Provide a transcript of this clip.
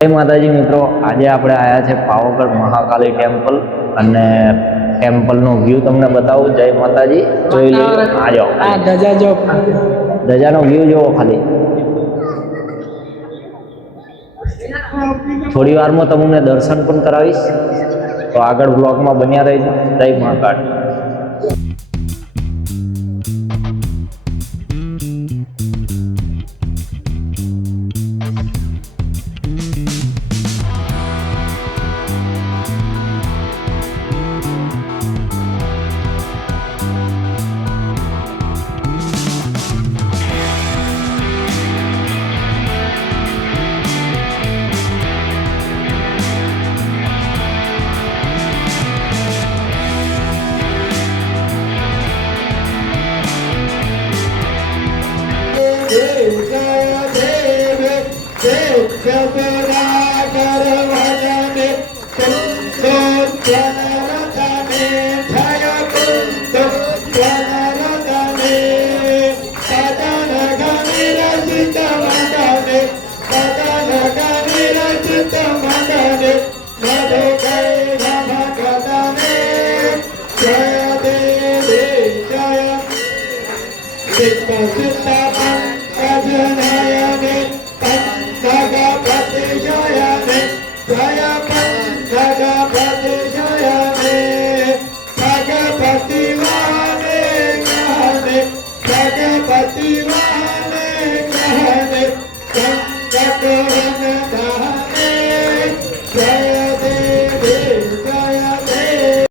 જય માતાજી મિત્રો, આજે આપણે આવ્યા છે પાવાગઢ મહાકાલી ટેમ્પલ અને ટેમ્પલનો વ્યૂ તમને બતાવું. જય માતાજી, જોઈ લો. આ જાઓ, આ ધજા જો, ધજાનો વ્યૂ જોવો ખાલી. થોડી વારમાં તમને દર્શન પણ કરાવીશ, તો આગળ બ્લોગમાં બન્યા રહેજો. જય મહાકાળ. Jaya